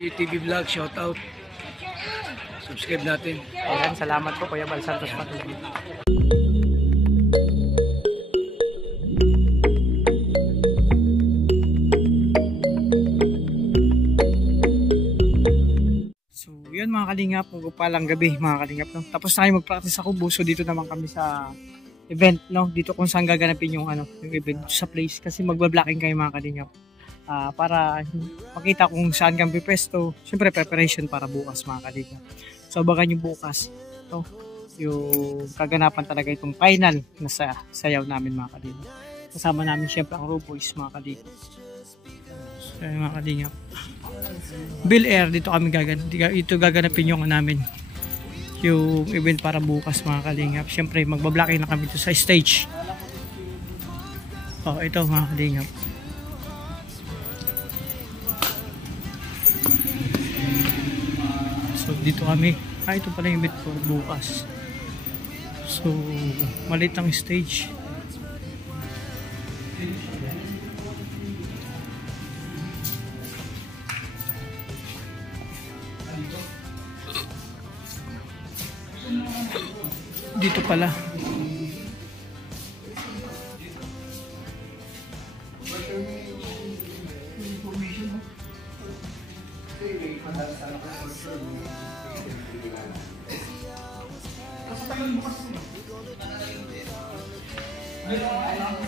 TV Vlog, shout out. Subscribe natin. Ayan, salamat po Kuya Bal Santos Patuloy. So, yun mga kalingap, magpalang gabi mga kalingap, no? Tapos na kayo mag-practice ako, buso dito naman kami sa event, no? Dito kung saan gaganapin yung yung event sa place kasi magba-blocking kayo mga kalingap. Para makita kung saan kami pwesto. Siyempre preparation para bukas mga kalingap. So abangan nyo bukas to, yung kaganapan talaga itong final na sayaw namin mga kalingap. Kasama namin siyempre ang Raw Boys mga kalingap. So mga kalingap, Bill Air, dito kami gaganapin yung namin yung event para bukas mga kalingap. Siyempre magbablocking na kami dito sa stage. Ito mga kalingap. So dito kami, ito pala yung event for bukas. So maliit ang stage. Dito pala.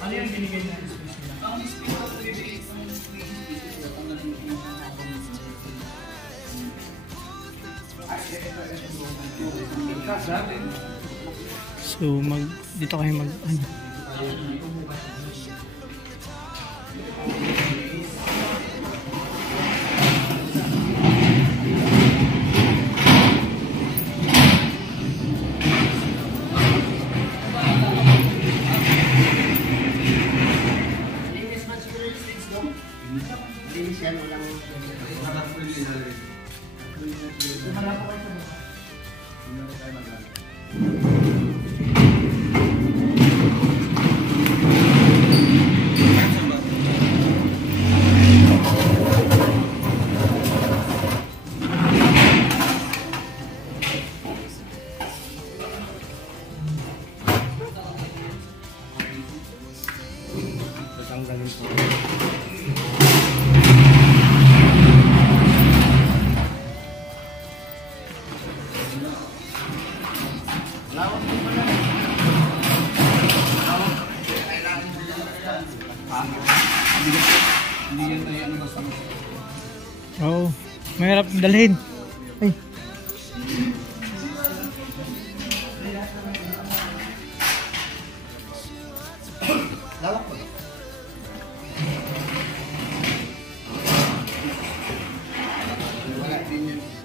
Ano yung binigay na so dito kayo mahirap dalhin. Ay.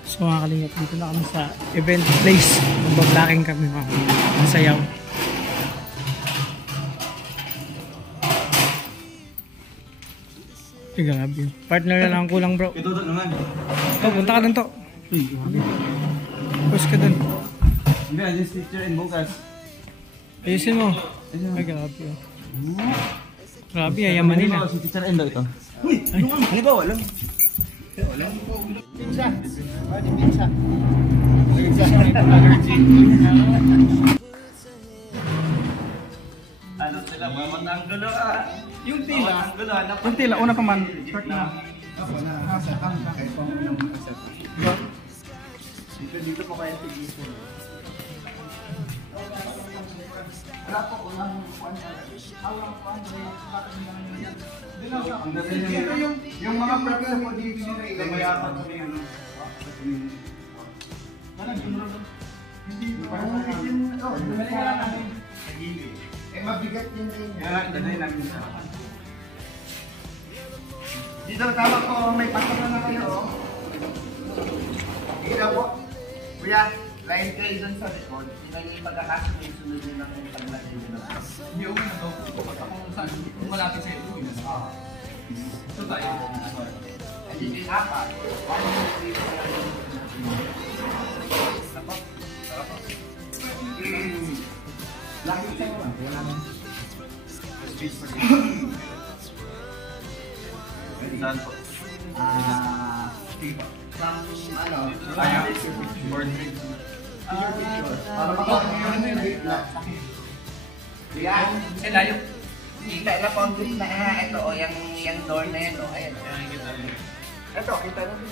So mga kalingap, dito na kami sa event place. Magbablocking kami mga masayaw. Grabe. Partner na lang kulang bro. Ito naman. Punta ka dun to. Push ka dun. Hindi, just teacher and bukas. Ayusin mo. Ay, grabe. Grabe, ayaman nila. Si teacher and ito. Uy, ano ba? Walang. Pinsa. Pwede pinsa. Ano sila? Mamatang gulo Yung tila, una pa man. Short na. Ako na. Nasa tang kahit pa mo nang makasat. Dito po kayo tigisa. Wala po ko lang hawang kuan yung mga practice mo dito nila may apat na yan. Hindi mabigat yun rin. Dito tama po, may pasok na kayo. Dito po. Kuya, line kayo dun sa record. Yung pagkakasin yung sunod yun lang yung paglagay yun lang. Hindi okay na to. Kung saan, kung malapit sa'yo, uwi na. Ito tayo. Hindi yung apat. 1, 2, 3, 4. Lagi sa'yo lang. Wala naman. Space for you. Saan po? Sige po. from ano, board trip. Para makakuha niyo yung gitna. Yan. Eh, layo. Kita na po ang gitna. Ito o, yung door na yan o. Ayan. Ito, kita na din.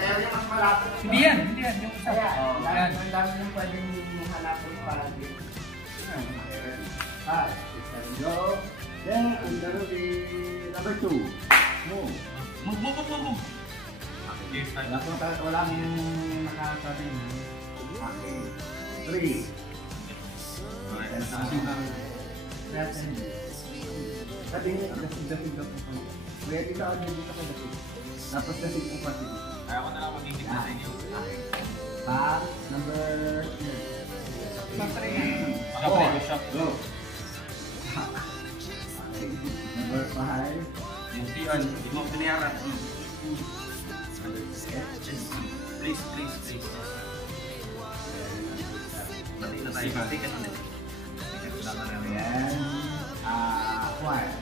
Kaya yung mas malapit. Hindi yan. Yung isa. Kaya, Yan. ang dami yung pwedeng hanapin para dito. Hi, go. Then, I'm gonna be number 2. Move. Move. Walang nakakasabi. Okay. 3. Sabi niya, dasig po. Kaya dito ako dito ka dasig. Tapos dasig po pati. Kaya ko na lang magiging sa inyo. Pass number 4. Go. Number 5. Yun. Hindi mo pinayaran. Please. Mati na tayo. Ticket na. Ayan. Quiet.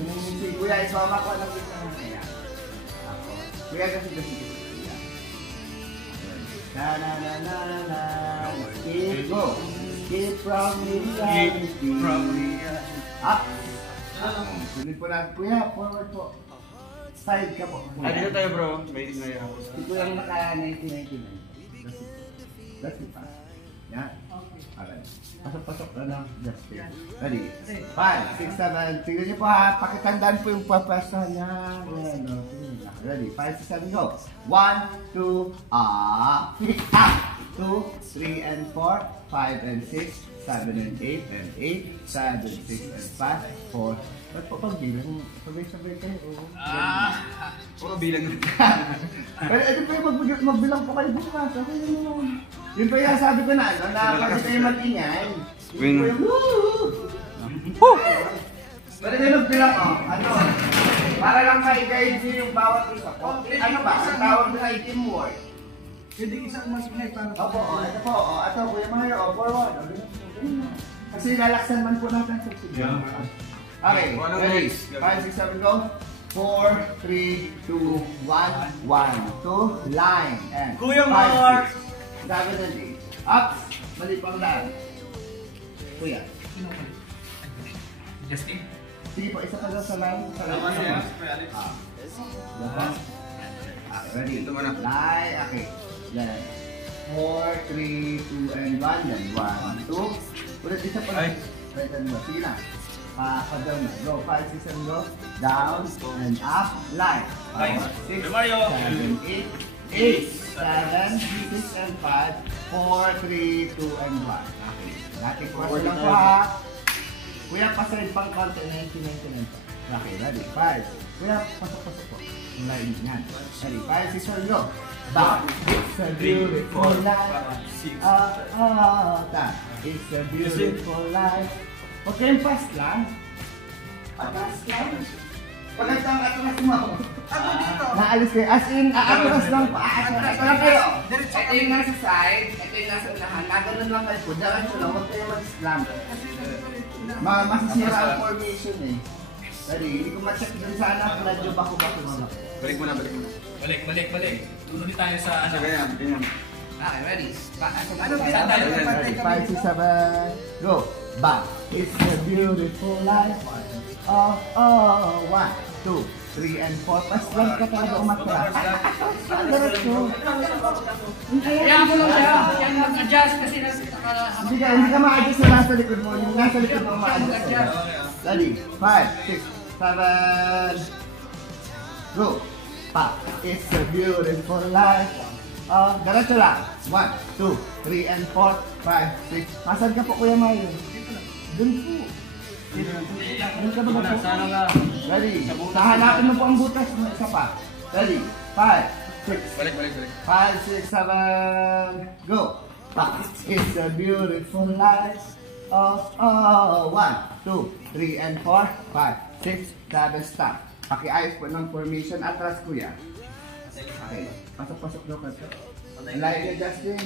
Yung si Kuya, isama ko lang dito na kaya. Kuya kasi. Na. Keep go. Keep from reality. Up. Sunod po natin. Kuya, forward po. Side ka po. Dito tayo bro. May na yan. Si Kuya ang naka 1999. That's it pa. Yan. Okay. Pasok na lang. Just stay. Ready? 5, 6, 7. Tignan niyo po ha. Pakitandaan po yung papasa niya. Ready? 5, 6, 7, go. 1, 2, 2, 3, and 4, 5, and 6, 7, and 8, and 8, 7, 6, and 5, 4. Ba't po pag bilang? Sabay-sabay kayo. Puro bilang. Pero ito po yung magbilang po kayo bukas. Okay yun. Yun pa yung sabi ko na, na kasi kayo mag-ingay. Yun po yung woo! Pero ito yung magbilang ko, para lang ma-guide nyo yung bawat isa po. Ano ba? Ang tawag na ay teamwork. Pwede isang mas pinay para Opo, ito po. Ito po yung mga yun. Forward. Kasi lalaksan man po natin sa sige. Okay, ready? 5, 6, 7, go. 4, 3, 2, 1, 1, 2, line, and Kuya 5, Mark! 6, 7, and 8. Up, mali pang lang. Kuya. Justin. Sige po, isa pa daw sa line. Sa line. Ready? Ito muna. Line, okay. Then, 4, 3, 2, and 1. Then, 1, 2. Ulit isa pa lang. Right and left. Sige na. Down na. Go. 5, 6, and go. Down and up. Line. 5, 6, 7, 8. 8, 7, 6, and 5. 4, 3, 2, and 1. Okay. Natin ko lang po ha. Kuya, pasend pang konti. 1999 po. Okay, ready? 5. Kuya, pasok-pasok po. Yung line yan. Ready? 5, 6, 7, go. Back. It's a beautiful life. It's a beautiful life. Huwag kayong fast lang. Fast lang. Pagkat ang atras mo. Ako dito. Naalis kayo. As in, atras lang pa. Ito lang kayo. Ito yung nasa side. Ito yung nasa unahan. Nagano'n lang kayo po. Diyan lang. Huwag kayo mag-slam. Masisira ang formation eh. Ready? Hindi ko ma-check dun sana. Medyo bako-bako naman. Balik muna. Balik. Tuloy tayo sa ano. Ganyan. Okay, ready? Saan tayo? 5, 6, 7, go! Back! It's a beautiful life. 1, 2, 3, and 4. Pas lang ka talaga umatras. Ang diretso. Kaya mo lang siya. Yan mag-adjust kasi Hindi ka ma-adjust sa nasa likod mo. Yung nasa likod mo ma-adjust. Ready? 5, 6, 7, go! Back! It's a beautiful life. Diretso lang. 1, 2, 3, and 4, 5, 6. Masan ka po, Kuya Mayo? Doon po. Doon ka ba po? Ready? Sahanapin mo po ang butas mo. Isa pa. Ready? 5, 6. Balik. 5, 6, 7. Go. Back. It's a beautiful life. 1, 2, 3, and 4, 5, 6, 7, stop. Pakiayos po ng formation. Atras, Kuya. Okay. Pasok daw ka. Layo niya, Justin.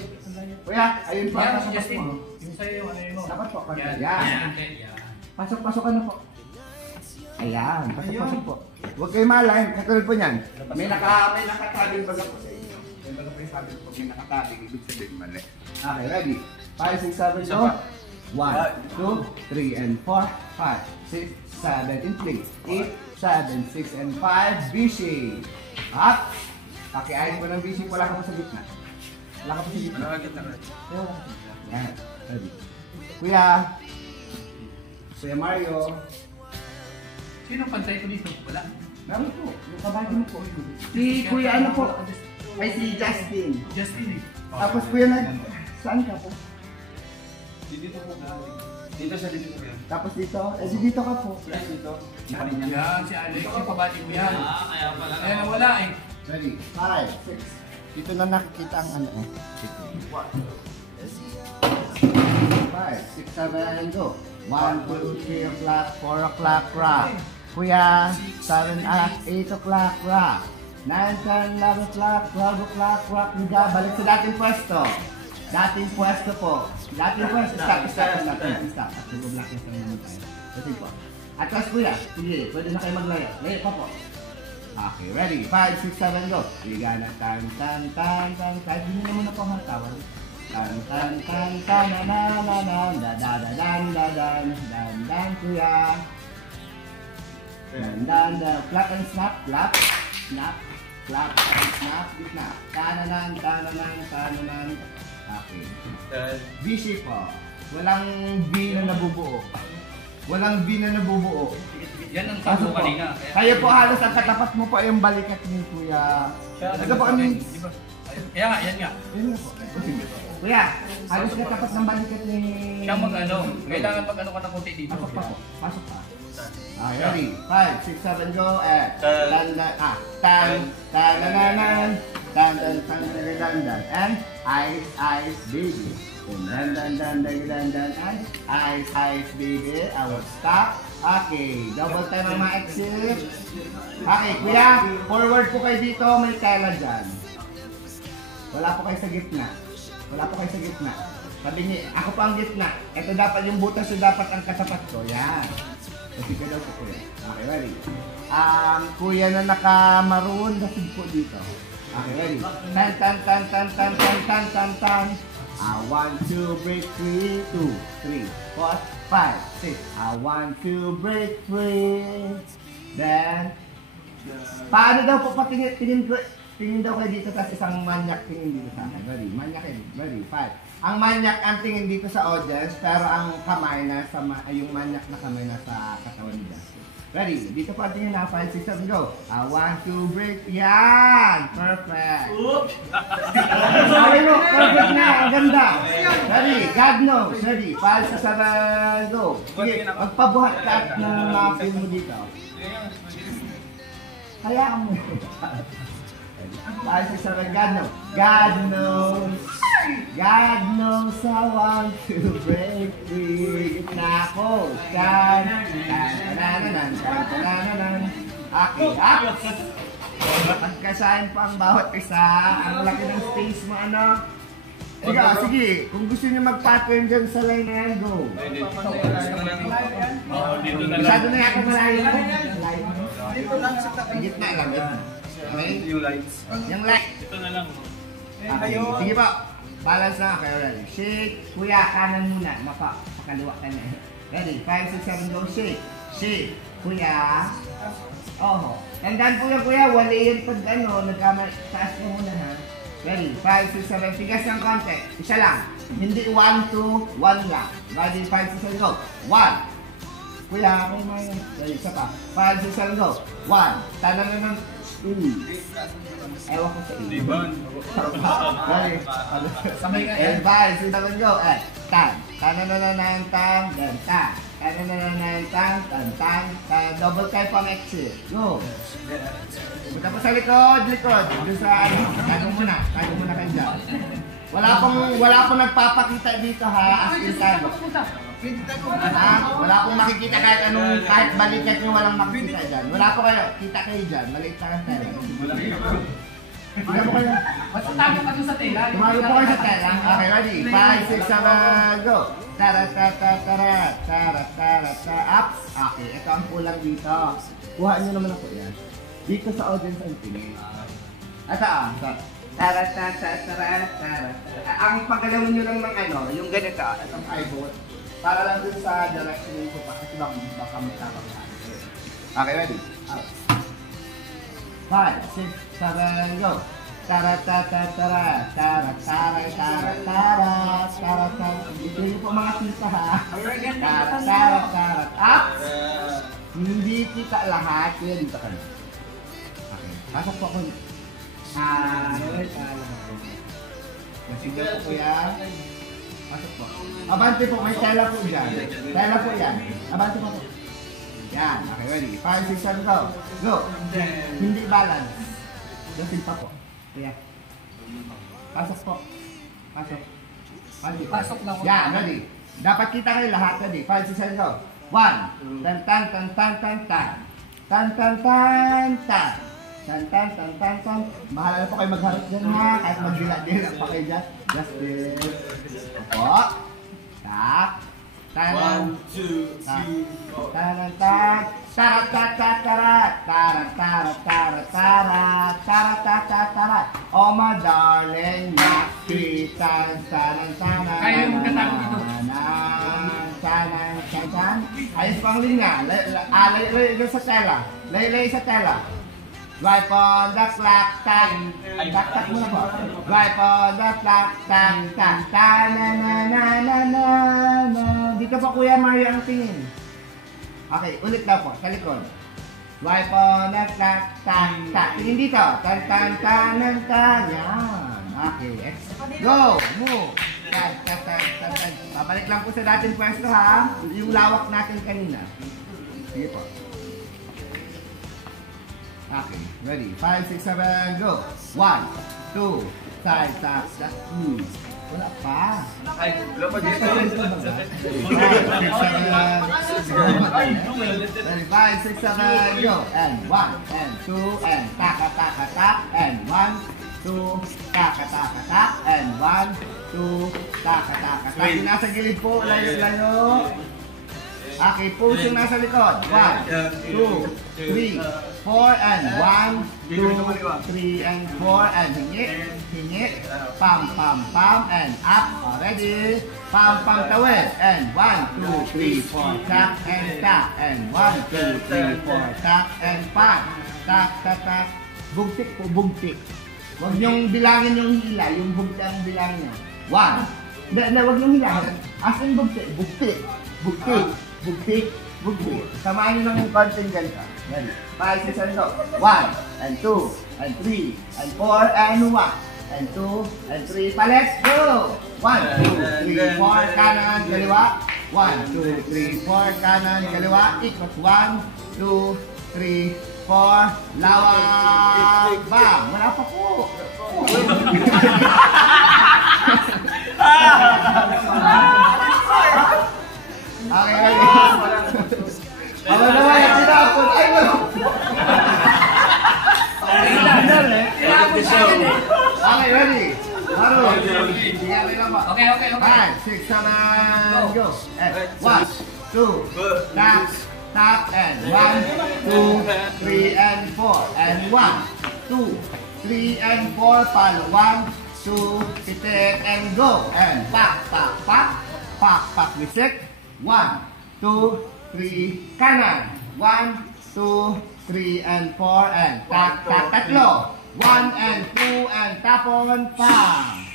Kuya, ayun po. Yan, Pasok Justin. mo. Yung sa'yo yung ano yun mo. Dapat po. Yan. Pasok ka na po. Ayan, pasok po. Huwag kayo malay, katulad po niyan. May nakatabing baga po sa inyo. May baga po yung sabi po, may nakatabing, ibig sabihin mali. Okay, ready? 5, 6, 7, go. 1, 2, 3, and 4, 5, 6, 7, and 3, 8, 7, 6, and 5, busy. Up. Okay, ayos mo ng busy, wala ka po sa gitna. Wala ka po sa gitna. Wala ka gitna. Ayan, ready. Kuya Mario. Sino pantay ko dito? Wala. Meron po, yung kabady mo po. Si Kuya ano po? Ay si Justin. Justin eh. Tapos Kuya saan ka po? Dito po. Dito siya dito po yan. Tapos dito? Eh dito ka po. Dito. Yan, si Alex. Yung kabady mo yan. Kaya pala. Kaya nawala eh. Ready? 5, 6. Dito na nakikita ang ano eh. 5, 6, 7, and go. 1, 2, 3 o'clock, 4 o'clock, rock. Kuya, 7, 8 o'clock, rock. 9, 10, 11 o'clock, 12 o'clock, rock. Liga, balik sa dating pwesto. Dating pwesto po. Dating pwesto. Stop. At nag-block na sa naman tayo. Dating po. Atras kuya. Sige, pwede na kayo maglayo. Layo pa po. Okay, ready? 5, 6, 7, go. Liga na. Tan. Kahit hindi na muna po ang hatawan. Tan, dan, kuya. Dan, clap and snap, clap, and snap, gitna. Tananan. Okay. Busy po. Walang B na nabubuo. Yan ang sabi ko kanina. Kaya po halos ang katapat mo po yung balikat ni kuya. Taga po ano? Kaya nga, yan nga. Kuya, halos katapat ng balikat ni... Siya mag-ano. Kailangan mag-ano ka ng konti dito. Pasok pa. Ready? 5, 6, 7, go. Tan. And eyes, baby. Dan. And eyes, baby. I will stop. Okay, double time ang mga exit. Okay, kuya, forward po kayo dito. May tela dyan. Wala po kayo sa gitna. Sabi niya, ako pa ang gitna. Ito dapat yung butas, so dapat ang katapat ko. Yan. Kasi ka daw po kuya. Okay, ready? Kuya na naka-maroon, dasig po dito. Okay, ready? Tan. 1, 2, break 3, 2, 3, 4, 5, 6. 1, 2, break 3. Then, paano daw po tingin daw kayo dito, tapos isang manyak tingin dito sa akin. Ready? Manyak eh. Ready? 5. Ang manyak ang tingin dito sa audience, pero ang kamay nasa, yung manyak na kamay nasa katawan nila. Ready? Dito po ang tingin na. 5, 6, 7, go. 1, 2, break. Yan! Perfect! Sabi mo, perfect na. Ang ganda. Ready? God knows. Ready? 5, 6, 7, go. Sige, magpabuhat ka at na-feel mo dito. Hayaan mo. 5, 6, 7, God knows. God knows I want to break free. Gitna ako. Tan. Okay, up. Pagkasahin pa ang bawat isa. Ang laki ng space mo, ano? Sige. Kung gusto niyo mag-pattern dyan sa line na yan, go. Masyado na yata malayo. Gitna lang. Okay? Yung lights. Yung light. Ito na lang. Okay. Sige po. Balance na kayo. Ready? Shake. Kuya, kanan muna. Pakaliwa ka na. Ready? 5, 6, 7, go. Shake. Kuya. Oho. Tandaan po yan, kuya. Wali yun pag ano. Taas mo muna, ha? Ready? 5, 6, 7. Tigas ng konti. Isa lang. Hindi 1, 2, 1 lang. Ready? 5, 6, 7, go. 1. Kuya, ako yung mga. Ready? Isa pa. 5, 6, 7, go. 1. Tanang na ng ewan ko sa iyo. Diban. Sabay ka. And 5, 6, 7, go. Tan. Tan. Then tan. Tan. Double type ang exit. Go. Punta po sa likod. Doon sa ano. Tago muna kayo dyan. Wala akong nagpapakita dito, ha. As in tago. Wala akong makikita kahit balikat nyo walang makikita dyan. Wala po kayo. Kita kayo dyan. Maliit na tayo. Tingnan mo kayo. Basta tama ka dun sa tela. Tumayo po kayo sa tela. Okay, ready? 5, 6, 7, go! Tara-tara-tara-tara-tara-tara. Ups. Okay, ito ang kulang dito. Kuhaan nyo naman ako yan. Dito sa audience ang tingin. Ito tara-tara-tara-tara. Ang paggalawin nyo lang ng ano, yung ganito, itong eyeball. Para lang dun sa direction ko pa. Kasi baka magkakaroon. Okay, ready? Up. 5, 6, 7, go! Tara-tara-tara, tara-tara-tara-tara, tara-tara. Dito yung po mga tita ha. Tara-tara-tara. Up! Hindi kita lahat. Kaya dito ka na. Okay. Pasok po ako. Masigil po kuya. Pasok po. Abante po. May tela po dyan. Tela po yan. Abante po po. Yan. Okay, ready? 5, 6, 7, go. Go. Hindi balance. Dasin pa po. Kuya. Pasok po. Pasok. Pasok lang. Yan, ready. Dapat kita kayo lahat. Ready? 5, 6, 7, go. 1. Tan tan tan tan tan tan. Tan tan tan tan. Tan tan tan tan tan. Bahala na po kayo magharap dyan ha. Kahit magdila-dila pa kayo dyan. Just this. Opo. Tak. Tan. 1, 2, 3, 4. Tan tan. Tara-tara-tara. Tara-tara-tara-tara. Tara-tara-tara. Oh my darling, nakita. Tanan-tanan. Kaya mo magkatago dito. Tanan-tanan. Ayos pang linya. Lay sa tela. Lay sa tela. Right on the clock, tak. Tak muna po. Right on the clock, tak, tak. Ta-na-na-na-na-na-na. Dito po Kuya Mario ang tingin. Okay, ulit daw po. Sa likod. Right on the clock, tak, tak. Tingin dito. Tan-tan-tanan-tan. Yan. Okay. Go! Move! Tan, tan, tan, tan, tan. Babalik lang po sa dating pwesto ha. Yung lawak natin kanina. Sige po. Okay, ready? 5, 6, 7, go! 1, 2, side, tap, tap, wala pa. Ay, wala pa dito. 5, 6, 7, go! And 1, and 2, and taka, taka, tak, and 1, 2, taka, taka, tak, and 1, 2, taka, taka, tak. Yung nasa gilid po, layo-layo. Okay, pose yung nasa likod. 1, 2, 3, 4, and 1, 2, 3, and 4, and hingi, pam, pam, pam, and up. Ready? Pam, pam, tawid, and 1, 2, 3, 4, tap, and tap, and 1, 2, 3, 4, tap, and pam, tap, tap, tap. Bugtik po, bugtik. Huwag niyong bilangin yung hila, yung bugtik ang bilangin niyo. 1. Huwag niyong hilahin. As in bugtik, bugtik, bugtik. Bugtik, bugtik. Samahan nyo ng konting ganito. 5, 6, 7, 1, and 2, and 3, and 4, and 1, and 2, and 3. Pa, let's go! 1, 2, 3, 4, kanan, kaliwa. 1, 2, 3, 4, kanan, kaliwa. Ikot. 1, 2, 3, 4. Lawak. Bam! Wala pa po. Okay, ready? Ako naman, tinapon. Ay, wala. Okay, ready? Maro. Okay. 5, 6, 7, go. And 1, 2, tap, tap, and 1, 2, 3, and 4. And 1, 2, 3, and 4. Palo. 1, 2, titik, and go. And pak, pak, pak. Pak, pak, bisik. 1, 2, 3, kanan. 1, 2, 3, and 4, and tak, tak, tatlo. 1, and 2, and tapon, pam.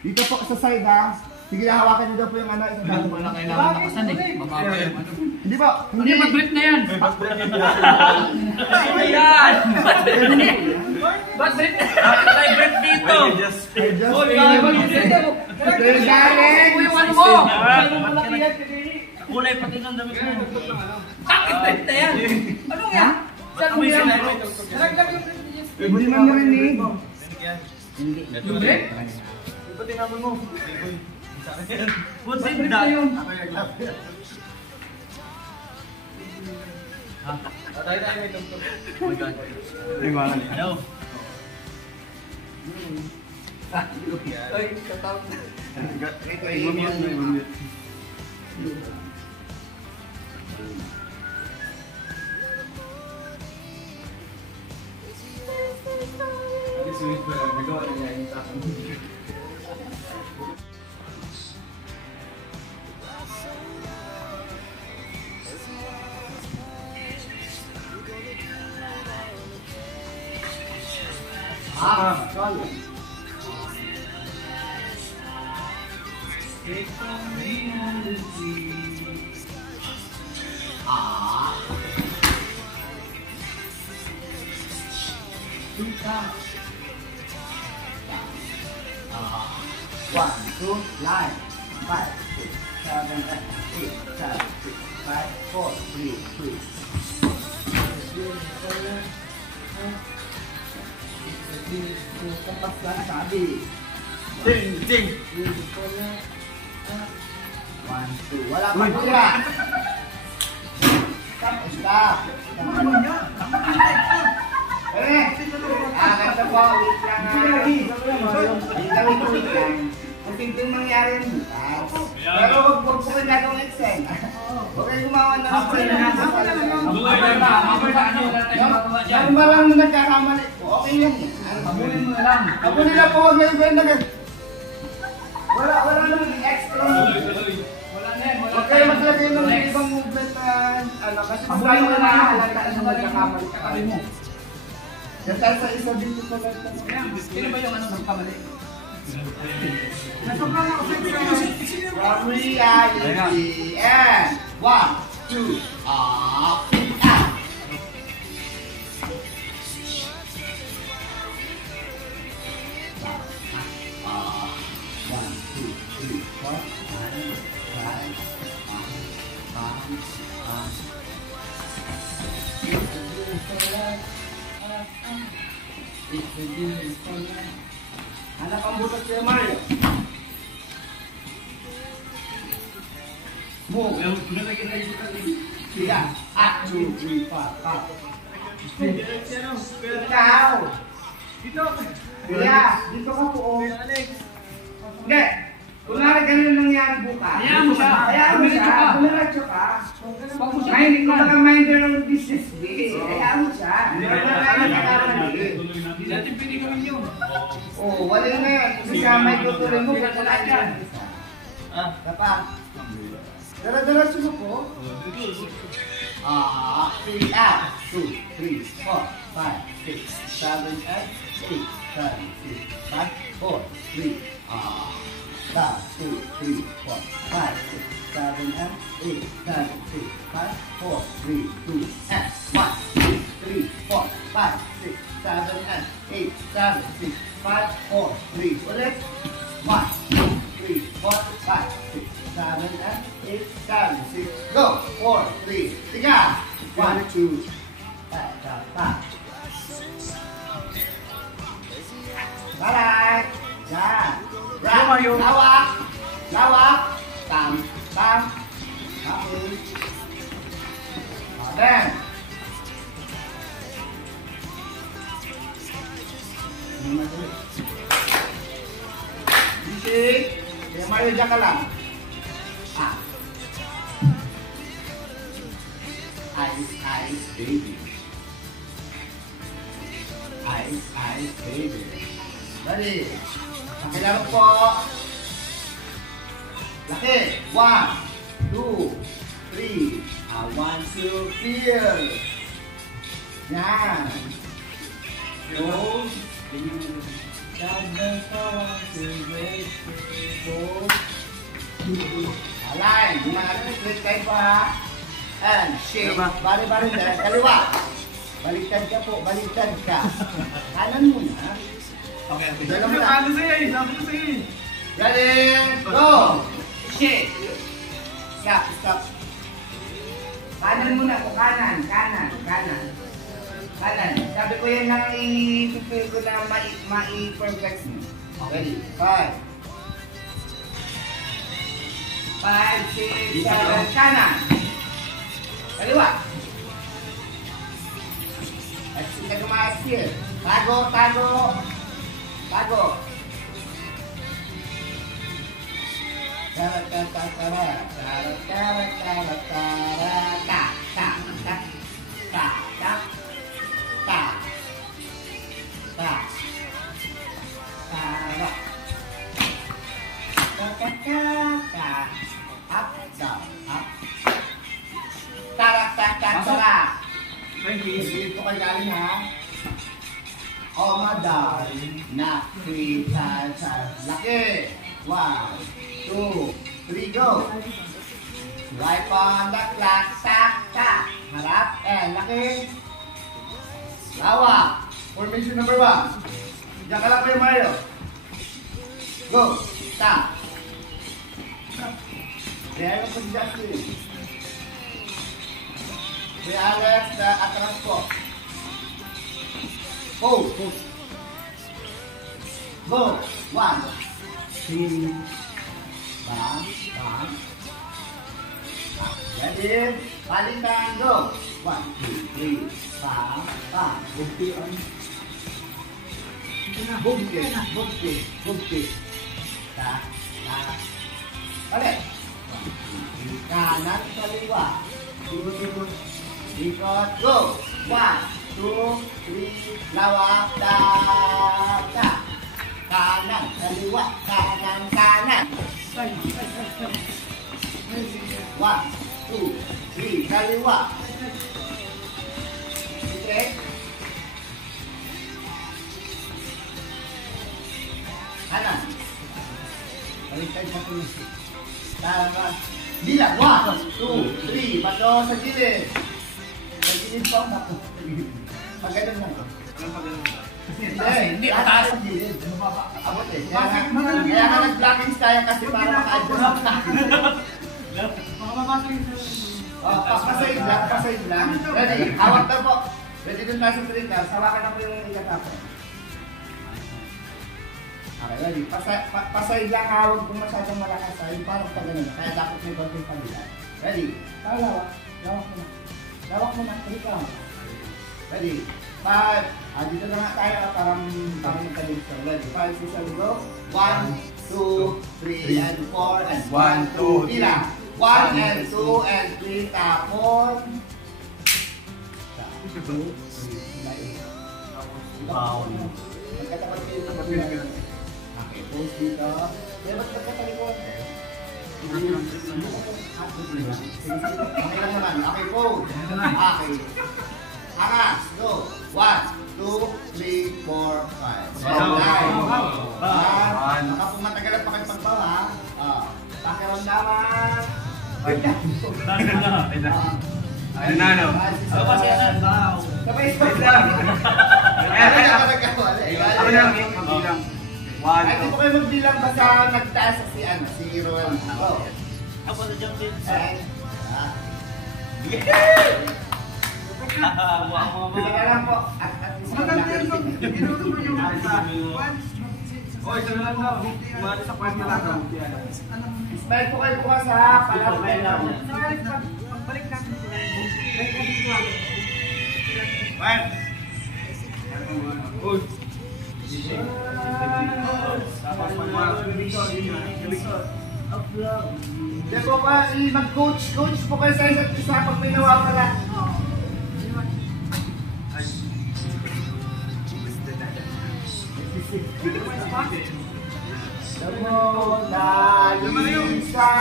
Dito po sa side ha. Sige na, hawakan niyo daw po yung ano. Wala kailangan nakasan eh. Mababa yung ano. Hindi po. Hindi, mag-grip na yan. Ano yan? Ba't grip? May grip dito. I just Yung ano mo? Kulay pati ng damit mo. Bakit grip na yan? Anong yan? Saan mo yan? Hindi man narinig. Hindi. Yung grip? Pati naman mo. Ba't grip na yun? Hello. Ay, katawag na. Ito ay Mamute. Sulit pa lang. Nagawa na niya yung tapang. Sorry. One, two, line, 5, 6, 7, 8, 7, 6, 5, 4, 3, 2. Kompas lang sabi. Ding, ding. 1, 2. Wala pa pula. Stop, stop. Ganda po. Wait lang. Wait lang. Ang simpleng mangyari yung bukas. Pero huwag po kayo gagawang Excel. Huwag kayo gumawa ng Excel. Ano ba lang nagkakamali po? Okay lang yan. Habulin mo na lang. Habulin lang po. Huwag na yung kwenta. Wala naman yung extra. Wala na yan. Huwag kayo maglagay ng ibang movement na ano. Kasi Habulin mo na lang. halata na nagkakamali ka. Yan tayo sa isa dito sa lahat. Sino ba yung nagkamali? From reality and 1, 2, up, out. One, two, three, four, 5, 5, 5. Anak ang butas niya, Mario. Move. Tiga. 2, 3, 4, 5. Ikaw. Dito. Kuya, dito ka po. Hindi. Kunwari ganun nangyari bukas. Hayaan mo siya. Hayaan mo siya. Dumiretso ka. Hindi ko naka-mind your own business, eh. Hayaan mo siya. Hindi ko naka-mind. Hindi natin pinigawin yun. Oh, wala na yan. Kasi siya may tutuloy mo, katulad yan. Kapa. Dara-dara suso po. 3, 2, 3, 4, 5, 6, 7, 8, 8, 7, 6, 5, 4, 3, 2, 1. 2, 3, 4, 5, 6, 7, 8, 8, 7, 6, 5, 4, 3, 2, and 1, 2, 3, 4, 5, 6, 7, 8, 7, 6, 5, 4, 3, ulit. 1, 2, 3, 4, 5, 6, 7, 8, 7, 6, go. 4, 3, tiga. 1, 2, 5. Bye-bye. Yan. Right. Lawak. Lawak. Tam. Tam. Okay. Then. Bisik. Kaya Mario dyan ka lang. Ice, ice, baby. Ice, ice, baby. Ready? Pakilaro po. Laki. 1, 2, 3. I want to feel. Yan. Go. Align. Straight kayo pa. And shake. Bali-bali dyan. Kaliwa. Baliktad ka po. Baliktad ka. Kanan muna. Okay. Dala mo na. Sabi ko sa'yo. Ready? Go! Shake. Stop, stop. Kanan muna po. Kanan. Kanan. Kanan. Kanan. Sabi ko yan lang i-feel ko na ma-perfect mo. Ready? 5, 6, 7. Kanan. Kaliwa. At sila gumayas here. Tago, tago. Bago. Dito kayo galing ha. O madal nakita sa laki. 1, 2, 3, go. Right on the clock, tak. Harap and laki. Lawa. Formation number 1. Diyan ka lang kayo, Mario. Go. Tak. There po si Justin. Si Alex na atras po. Pose. Go. 1, 2, bang. Ready? Palitan, go. 1, 2, 3, bang. Bugti. Tak. Balik. Kanan kaliwa. Ikot, go. 1, 2, 3, lawak, tak. Kanan, kaliwa, kanan. 1, 2, 3, kaliwa. Okay. Kanan. Baliktad sa tulis. Tama. Bilang. 1, 2, 3. Bato sa gilid. Sa gilid pa ako. Pag ganun lang. Hindi, ataas sa gilid. Abot eh. Kaya ka nag-blocking tayo kasi para maka-adjust. Pasayid lang. Ready? Hawak na po. Ready dun tayo sa trickers. Hawakan na po yung ilatapon. Okay, ready. Pasayid lang, hawag kung masyadong malakas sa'yo. Parang pa ganun. Kaya dapat may konting pagbilan. Ready? Lawak. Lawak mo na. Trick. Ready? 5. Dito na nga tayo. Parang magkalit sa. Ready? 5, 6, 7, go. 1, 2, 3, and 4, and 1, 2, tira. 1, and 2, and 3, tapon. Wow. Magkatapat kayo ng kapila. Okay, pose dito. Kaya ba't magkatalikon? Okay lang naman. Okay, pose. Okay. Angas. Go. 1, 2, 3, 4, 5. Baka pumatagal ang pakipagbaw ha. Pakiramdaman. Ano? Ako pa siya na. Sabay-sabay lang. Ako lang, magbilang. Ay, di po kayo magbilang basta nagtaas si Roel. Ako na dyan din. Bila lang po. Maganda yun. Ginuto mo yung Oy, ito na lang daw. Kumali sa kwarto lang daw. Smile po kayo bukas ha. Palapay lang. Pagbalik natin po. Uy. Hindi po ba, mag-coach po kayo sa isa't isa pag may nawawala. Damo na lisa.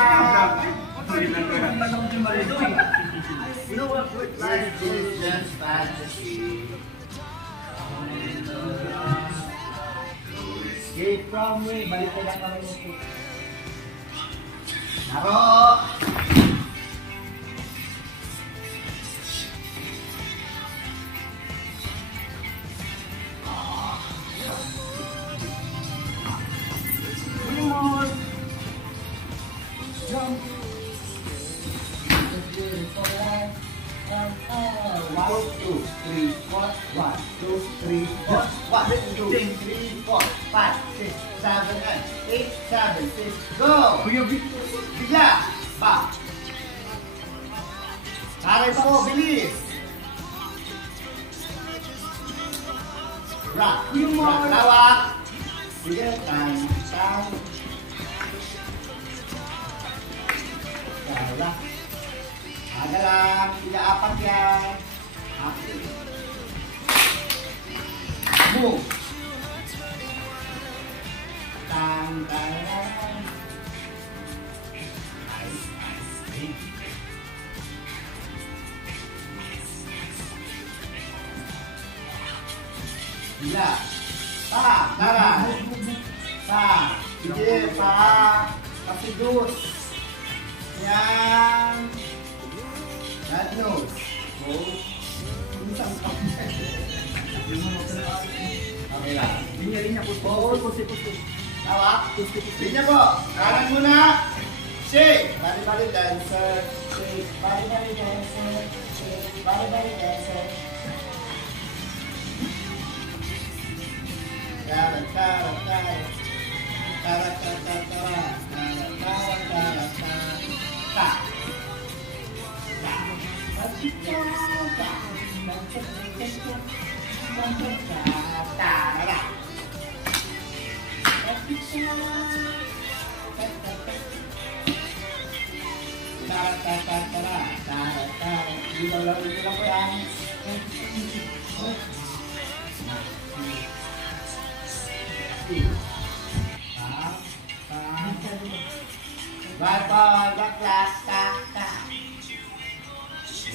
This is just fantasy. Escape from me. Balik ka lang kami mo po. Naro! Jump! Beautiful life. 1, 2, 3, 4. 1, 2, 3, 4. 1, 2, 3, 4, 5, 6, 7, 8, 7, 6. Go! Bigla! Ba! Taray pa po, bilis! Rock! Lawak! Sige, time. Wala. Aga lang. Ila-apat yan. Okay. Move. Tang. Gila. Darah. Sige, pasidus. Yan. That nose. Okay lang. Linya-linya po. Pusti. Tawa. Linya po. Kanan muna. Shake. Bali-bali dancer. Shake. Bali-bali dancer. Shake. Bali-bali dancer. Bye-bye, the class, ta.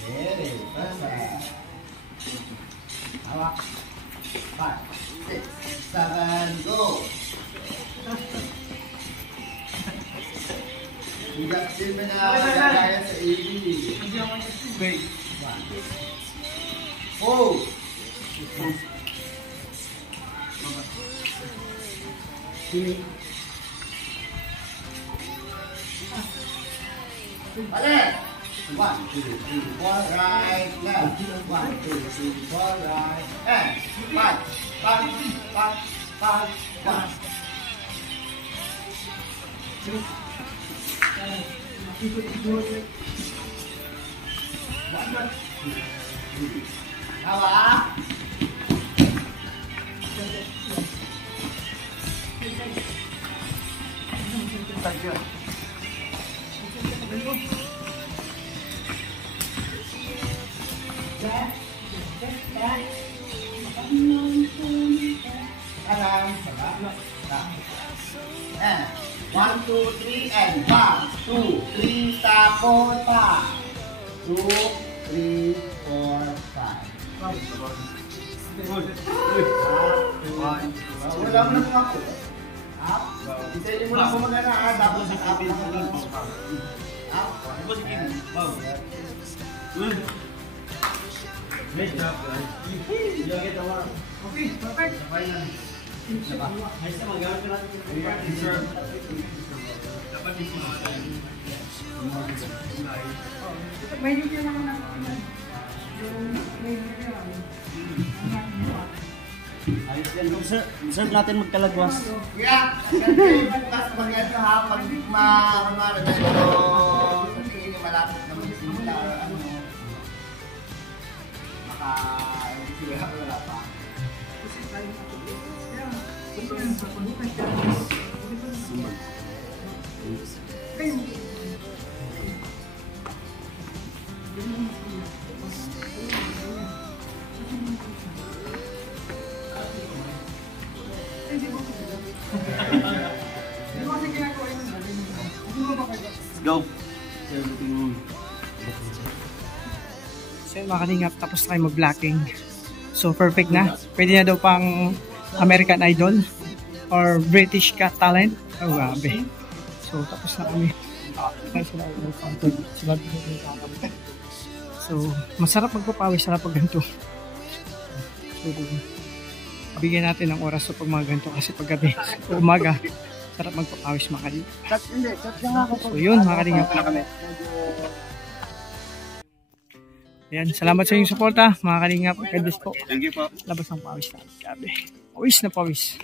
Very perfect. Hawak. 5, 6, 7, go. Hingap din mo na kagaya sa AB. Wait. 1. Oh! Balik! 1, 2, 3, 4, right, left. 1, 2, 3, 4, right, and 5, 1. Tawa. Kanan, and 1, 2, 3, and 1, 2, 3, tapos pa. 2, 3, 4, 5. Wala mo na kung ako. Isa niyo muna kumagana ha, tapos sa kapil mo lang. Nice job, guys. Okay, perfect. Nice na mag-gamit ka natin. Dapat dito natin. May video naman na Ayos yan. Serve natin magkalagwas. Yeah, kasi bukas mag-ano ha, pag ma-ano dito, sa tingin niya malapit na magsimula, hindi sila wala pa. Let's go. So mga kalingap, tapos na kayo mag-blocking. So perfect na. Pwede na daw pang American Idol or British Got Talent. Oh, grabe. So tapos na kami. So masarap magpapawis sa pag ganito. So bigyan natin ng oras sa pag mga ganito kasi pag gabi o umaga sarap magpapawis mga kalingap. So yun mga kalingap. Ayan, salamat sa inyong suporta mga kalingap. God bless po. Thank you po. Labas ng pawis natin. Grabe. Pawis na pawis.